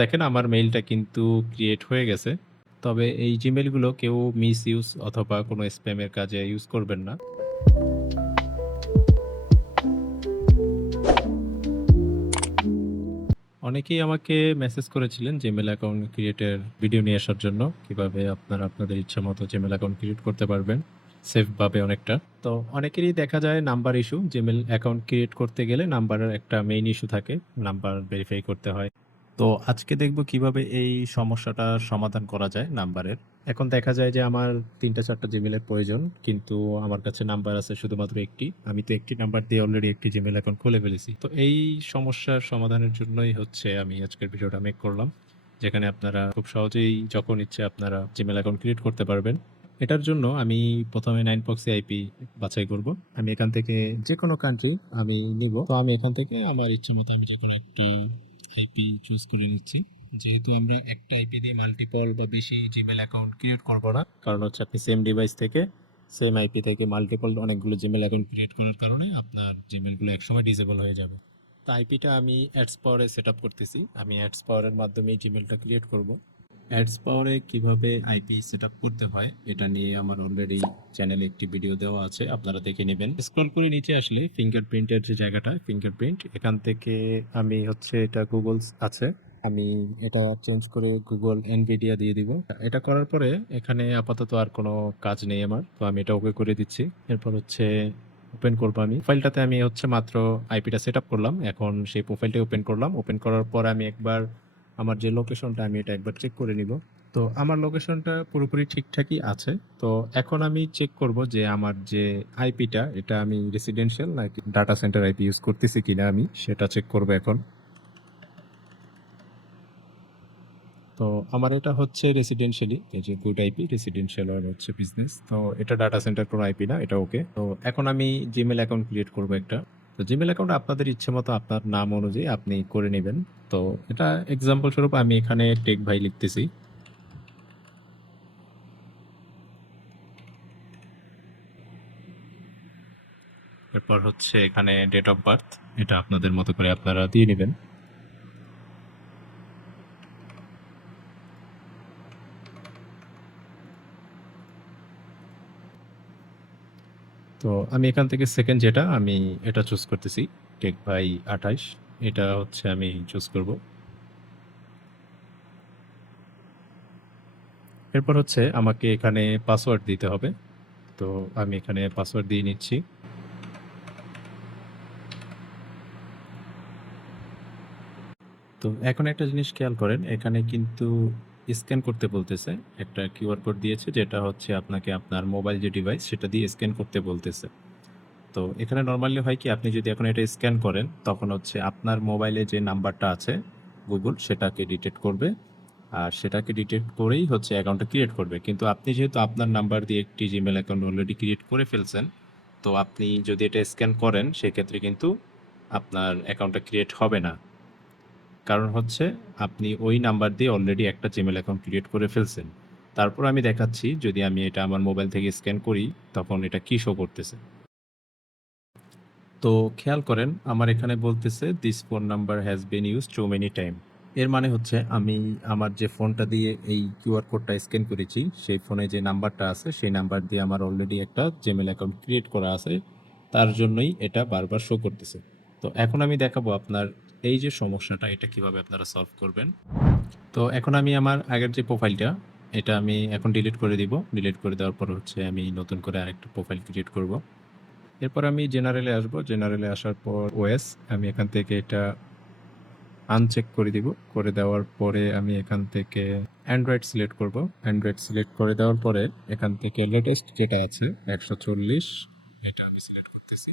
দেখেন আমার মেইলটা কিন্তু ক্রিয়েট হয়ে গেছে। তবে এই জিমেইলগুলো কেউ মিসইউজ অথবা কোনো স্প্যামের কাজে ইউজ করবেন না। অনেকেই আমাকে মেসেজ করেছিলেন জিমেইল অ্যাকাউন্ট ক্রিয়েটের ভিডিও নিয়ে আসার জন্য। কিভাবে আপনারা আপনাদের ইচ্ছামতো জিমেইল অ্যাকাউন্ট ক্রিয়েট করতে পারবেন সেফ ভাবে অনেকটা। তো অনেকেরই দেখা যায় number issue. Gmail account create করতে গেলে নাম্বারের একটা মেইন ইস্যু থাকে। নাম্বার ভেরিফাই করতে হয়। তো আজকে দেখব কিভাবে এই সমস্যাটার সমাধান করা যায় নাম্বারের। এখন দেখা যায় যে আমার ৩টা-৪টা জিমেইলের প্রয়োজন। কিন্তু আমার কাছে নাম্বার আছে শুধুমাত্র একটি। আমি তো একটি নাম্বার দিয়ে অলরেডি একটি জিমেইল অ্যাকাউন্ট খুলে ফেলেছি। তো এই সমস্যার সমাধানের জন্যই হচ্ছে আমি আজকের ভিডিওটা মেক করলাম। যেখানে আপনারা খুব সহজেই যখন ইচ্ছে আপনারা জিমেইল অ্যাকাউন্ট ক্রিয়েট করতে পারবেন। এটার জন্য আমি ১ম এ 9proxy আইপি বাছাই করব। আমি এখান থেকে যেকোনো কান্ট্রি আমি নিব। তো আমি এখান থেকে আমার ইচ্ছামতো আমি যেকোনো একটা আইপি চুজ করে নিচ্ছি। যেহেতু আমরা একটা আইপি দিয়ে মাল্টিপল বা বেশি জিমেইল অ্যাকাউন্ট ক্রিয়েট করব না। কারণ হচ্ছে আপনি সেম ডিভাইস থেকে সেম আইপি থেকে মাল্টিপল অনেকগুলো জিমেইল অ্যাকাউন্ট ক্রিয়েট করার কারণে আপনার জিমেইলগুলো একসময় ডিসেবল হয়ে যাবে। তো আইপিটা আমি অ্যাডস পাওয়ারে সেটআপ করতেছি। আমি অ্যাডস পাওয়ারের মাধ্যমে এই জিমেইলটা ক্রিয়েট করব। অ্যাডস পাওয়ারে কিভাবে আইপি সেটআপ করতে হয় এটা নিয়ে আমার অলরেডি চ্যানেলে একটি ভিডিও দেওয়া আছে, আপনারা দেখে নেবেন। স্ক্রল করে নিচে আসলে ফিঙ্গারপ্রিন্টের যে জায়গাটা ফিঙ্গারপ্রিন্ট, এখান থেকে আমি হচ্ছে এটা গুগল আছে, আমি এটা চেঞ্জ করে গুগল এনভিডিয়া দিয়ে দিব। এটা করার পরে এখানে আপাতত আর কোনো কাজ নেই আমার, তো আমি এটা ওকে করে দিচ্ছি। এরপর হচ্ছে ওপেন করবো। আমি প্রোফাইলটাতে আমি হচ্ছে মাত্র আইপিটা সেট আপ করলাম, এখন সেই প্রোফাইলটা ওপেন করলাম। ওপেন করার পর আমি একবার আমার যে লোকেশনটা আমি এটা একবার চেক করে নিব। তো আমার লোকেশনটা পুরোপুরি ঠিকঠাকই আছে। তো এখন আমি চেক করব যে আমার যে আইপিটা এটা আমি রেসিডেন্সিয়াল নাকি ডাটা সেন্টার আইপি ইউজ করতেছি কিনা, আমি সেটা চেক করব এখন। তো আমার এটা হচ্ছে রেসিডেন্সিয়ালি, এই যে গুড আইপি রেসিডেন্সিয়াল আর হচ্ছে বিজনেস। তো এটা ডাটা সেন্টার কোনো আইপি না, এটা ওকে। তো এখন আমি জিমেল অ্যাকাউন্ট ক্রিয়েট করব একটা। তো জিমেল অ্যাকাউন্ট আপনাদের ইচ্ছে মতো আপনার নাম অনুযায়ী আপনি করে নেবেন। তো এটা এক্সাম্পল স্বরূপ আমি এখানে টেক ভাই লিখতেছি। এরপর হচ্ছে এখানে ডেট অফ বার্থ, এটা আপনাদের মতো করে আপনারা দিয়ে নেবেন। তো আমি এখান থেকে সেকেন্ড যেটা আমি এটা চুজ করতেছি, টেক ভাই 28, এটা হচ্ছে আমি চুজ করব। এরপর হচ্ছে আমাকে এখানে পাসওয়ার্ড দিতে হবে। তো আমি এখানে পাসওয়ার্ড দিয়ে নিচ্ছি। তো এখন একটা জিনিস খেয়াল করেন, এখানে কিন্তু স্ক্যান করতে বলতেছে। একটা কিউআর কোড দিয়েছে যেটা হচ্ছে আপনাকে আপনার মোবাইল যে ডিভাইস সেটা দিয়ে স্ক্যান করতে বলতেছে। তো এখানে নরমালি হয় কি, আপনি যদি এখন এটা স্ক্যান করেন তখন হচ্ছে আপনার মোবাইলে যে নাম্বারটা আছে গুগল সেটাকে ডিটেক্ট করবে। আর সেটাকে ডিটেক্ট করেই হচ্ছে অ্যাকাউন্টটা ক্রিয়েট করবে। কিন্তু আপনি যেহেতু আপনার নাম্বার দিয়ে একটি জিমেল অ্যাকাউন্ট অলরেডি ক্রিয়েট করে ফেলছেন, তো আপনি যদি এটা স্ক্যান করেন সেক্ষেত্রে কিন্তু আপনার অ্যাকাউন্টটা ক্রিয়েট হবে না। কারণ হচ্ছে আপনি ওই নাম্বার দিয়ে অলরেডি একটা জিমেল অ্যাকাউন্ট ক্রিয়েট করে ফেলছেন। তারপর আমি দেখাচ্ছি, যদি আমি এটা আমার মোবাইল থেকে স্ক্যান করি তখন এটা কি শো করতেছে। তো খেয়াল করেন আমার এখানে বলতেছে this phone number has been use to many time. এর মানে হচ্ছে আমি আমার যে ফোনটা দিয়ে এই কিউআর কোডটা স্ক্যান করেছি সেই ফোনে যে নাম্বারটা আছে সেই নাম্বার দিয়ে আমার অলরেডি একটা জিমেল অ্যাকাউন্ট ক্রিয়েট করা আছে, তার জন্যই এটা বারবার শো করতেছে। তো এখন আমি দেখাবো আপনার এই যে সমস্যাটা এটা কিভাবে আপনারা সলভ করবেন। তো এখন আমি আমার আগের যে প্রোফাইলটা এটা আমি এখন ডিলিট করে দিব। ডিলিট করে দেওয়ার পর হচ্ছে আমি নতুন করে আরেকটা প্রোফাইল ক্রিয়েট করব। এরপর আমি জেনারেলে আসবো। জেনারেলে আসার পর ওএস আমি এখান থেকে এটা আনচেক করে দিব। করে দেওয়ার পরে আমি এখান থেকে অ্যান্ড্রয়েড সিলেক্ট করব। অ্যান্ড্রয়েড সিলেক্ট করে দেওয়ার পরে এখান থেকে লেটেস্ট যেটা আছে 140 এটা আমি সিলেক্ট করতেছি।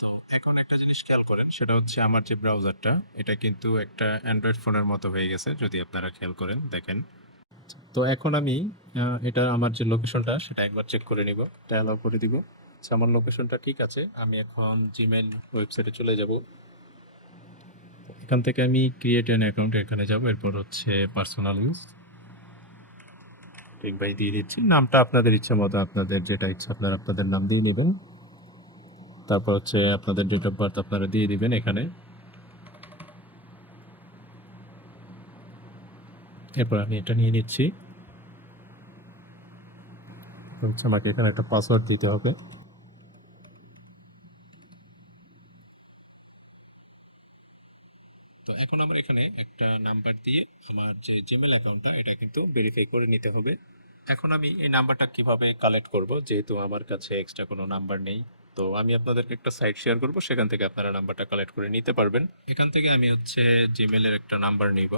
তো এখন একটা জিনিস খেয়াল করেন, সেটা হচ্ছে আমার যে ব্রাউজারটা এটা কিন্তু একটা অ্যান্ড্রয়েড ফোনের মতো হয়ে গেছে, যদি আপনারা খেয়াল করেন দেখেন। তো এখন আমি এটা আমার যে লোকেশনটা সেটা একবার চেক করে নিব, এটা অ্যালাউ করে দিব। আচ্ছা আমার লোকেশনটা ঠিক আছে, আমি এখন জিমেইল ওয়েবসাইটে চলে যাব। এখান থেকে আমি ক্রিয়েট অ্যান অ্যাকাউন্ট এখানে যাব। এরপর হচ্ছে পার্সোনাল ইউজ ঠিক ভাই দিয়ে দিচ্ছি। নামটা আপনাদের ইচ্ছা মতো, আপনাদের যেটা ইচ্ছা আপনারা আপনাদের নাম দিয়ে নেবেন। তারপর হচ্ছে আপনাদের ডেট অফ বার্থ আপনারা দিয়ে দিবেন এখানে। এরপর আমি এটা নিয়ে নিচ্ছি। হচ্ছে আমাকে এখানে একটা পাসওয়ার্ড দিতে হবে। তো এখন আমার এখানে একটা নাম্বার দিয়ে আমার যে জিমেল অ্যাকাউন্টটা এটা কিন্তু ভেরিফাই করে নিতে হবে। এখন আমি এই নাম্বারটা কিভাবে কালেক্ট করব, যেহেতু আমার কাছে এক্সট্রা কোনো নাম্বার নেই। তো আমি আপনাদেরকে একটা সাইট শেয়ার করব, সেখান থেকে আপনারা নাম্বারটা কালেক্ট করে নিতে পারবেন। এখান থেকে আমি হচ্ছে জিমেলের একটা নাম্বার নিব।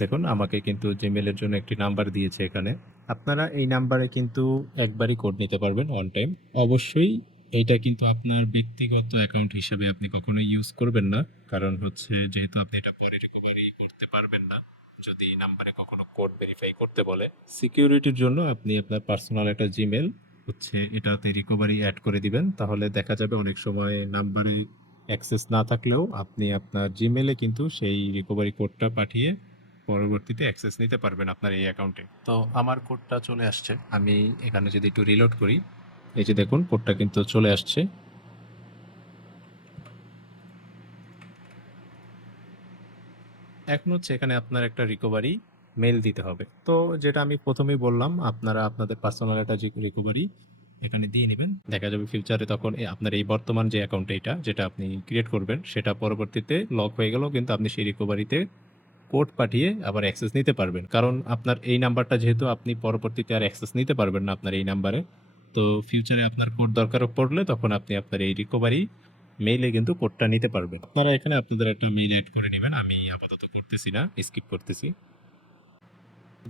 দেখুন আমাকে কিন্তু জিমেলের জন্য একটি নাম্বার দিয়েছে এখানে। আপনারা এই নাম্বারে কিন্তু একবারই কোড নিতে পারবেন অন টাইম। অবশ্যই এইটা কিন্তু আপনার ব্যক্তিগত অ্যাকাউন্ট হিসেবে আপনি কখনোই ইউজ করবেন না। কারণ হচ্ছে যেহেতু আপনি এটা পরে রিকভারি করতে পারবেন না যদি নাম্বারে কখনো কোড ভেরিফাই করতে বলে। সিকিউরিটির জন্য আপনি আপনার পার্সোনাল একটা জিমেল হচ্ছে এটাতে রিকভারি অ্যাড করে দিবেন। তাহলে দেখা যাবে অনেক সময় নাম্বারে অ্যাক্সেস না থাকলেও আপনি আপনার জিমেলে কিন্তু সেই রিকভারি কোডটা পাঠিয়ে পরবর্তীতে অ্যাক্সেস নিতে পারবেন আপনার এই অ্যাকাউন্টে। তো আমার কোডটা চলে আসছে। আমি এখানে যদি একটু রিলোড করি, এই যে দেখুন কোডটা কিন্তু চলে আসছে। এখন হচ্ছে এখানে আপনার একটা রিকভারি মেল দিতে হবে। তো যেটা আমি প্রথমেই বললাম, আপনারা আপনাদের পার্সোনাল একটা রিকভারি এখানে দিয়ে নেবেন। দেখা যাবে ফিউচারে তখন আপনার এই বর্তমান যে অ্যাকাউন্ট এটা যেটা আপনি ক্রিয়েট করবেন সেটা পরবর্তীতে লক হয়ে গেলেও কিন্তু আপনি সেই রিকভারিতে কোড পাঠিয়ে আবার অ্যাক্সেস নিতে পারবেন। কারণ আপনার এই নাম্বারটা যেহেতু আপনি পরবর্তীতে আর অ্যাক্সেস নিতে পারবেন না আপনার এই নাম্বারে। তো ফিউচারে আপনার কোড দরকার পড়লে তখন আপনি আপনার এই রিকভারি মেইলে কিন্তু কোডটা নিতে পারবেন। আপনারা এখানে আপনাদের একটা মেইল এড করে নেবেন। আমি আপাতত করতেছি না, স্কিপ করতেছি।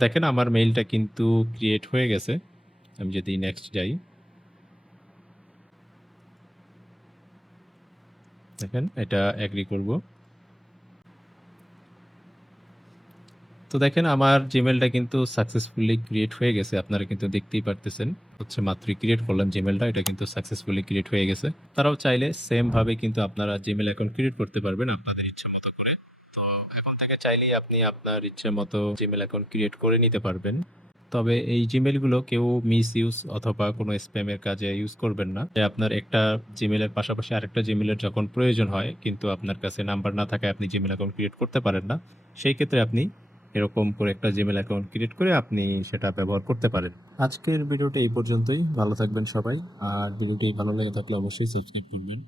দেখেন আমার মেইলটা কিন্তু ক্রিয়েট হয়ে গেছে। আমি যদি নেক্সট যাই, দেখেন এটা এগ্রি করব। তো দেখেন আমার জিমেলটা কিন্তু সাকসেসফুলি ক্রিয়েট হয়ে গেছে। আপনারা কিন্তু দেখতেই পারতেছেন। হচ্ছে মাত্রই ক্রিয়েট করলাম জিমেলটা, এটা কিন্তু সাকসেসফুলি ক্রিয়েট হয়ে গেছে। তারাও চাইলে সেম ভাবে কিন্তু আপনারা জিমেল অ্যাকাউন্ট ক্রিয়েট করতে পারবেন আপনাদের ইচ্ছা মতো করে। তো এখন থেকে চাইলেই আপনি আপনার ইচ্ছে মতো জিমেল অ্যাকাউন্ট ক্রিয়েট করে নিতে পারবেন। তবে এই জিমেলগুলো কেউ মিস ইউজ অথবা কোনো স্প্যামের কাজে ইউজ করবেন না। যে আপনার একটা জিমেলের পাশাপাশি আরেকটা জিমেলের যখন প্রয়োজন হয় কিন্তু আপনার কাছে নাম্বার না থাকায় আপনি জিমেল অ্যাকাউন্ট ক্রিয়েট করতে পারেন না, সেই ক্ষেত্রে আপনি এরকম করে একটা জিমেল অ্যাকাউন্ট ক্রিয়েট করে আপনি সেটা ব্যবহার করতে পারেন। আজকের ভিডিওটা এই পর্যন্তই। ভালো থাকবেন সবাই। আর ভিডিওটি ভালো লেগে থাকলে অবশ্যই সাবস্ক্রাইব করবেন।